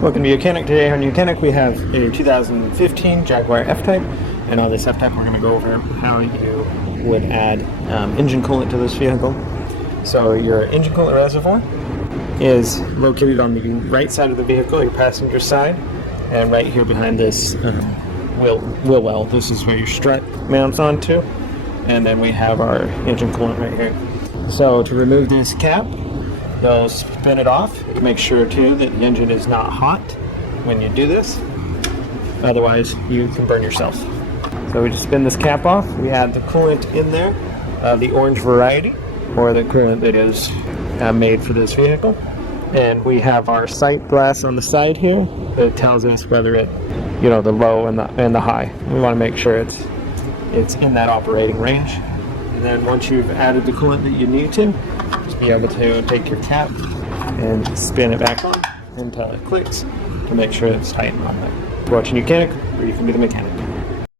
Welcome to YOUCANIC. Today on YOUCANIC we have a 2015 Jaguar F-Type, and on this F-Type we're going to go over how you would add engine coolant to this vehicle. So your engine coolant reservoir is located on the right side of the vehicle, your passenger side, and right here behind this wheel well. This is where your strut mounts onto, and then we have our engine coolant right here. So to remove this cap, you'll spin it off. Make sure too that the engine is not hot when you do this, otherwise you can burn yourself. So we just spin this cap off, we add the coolant in there, the orange variety, or the coolant that is made for this vehicle. And we have our sight glass on the side here that tells us whether it, the low and the high. We want to make sure it's in that operating range. And then once you've added the coolant that you need to, just be able to take your cap and spin it back on until it clicks to make sure it's tight on there. Watching YOUCANIC, where you can be the mechanic.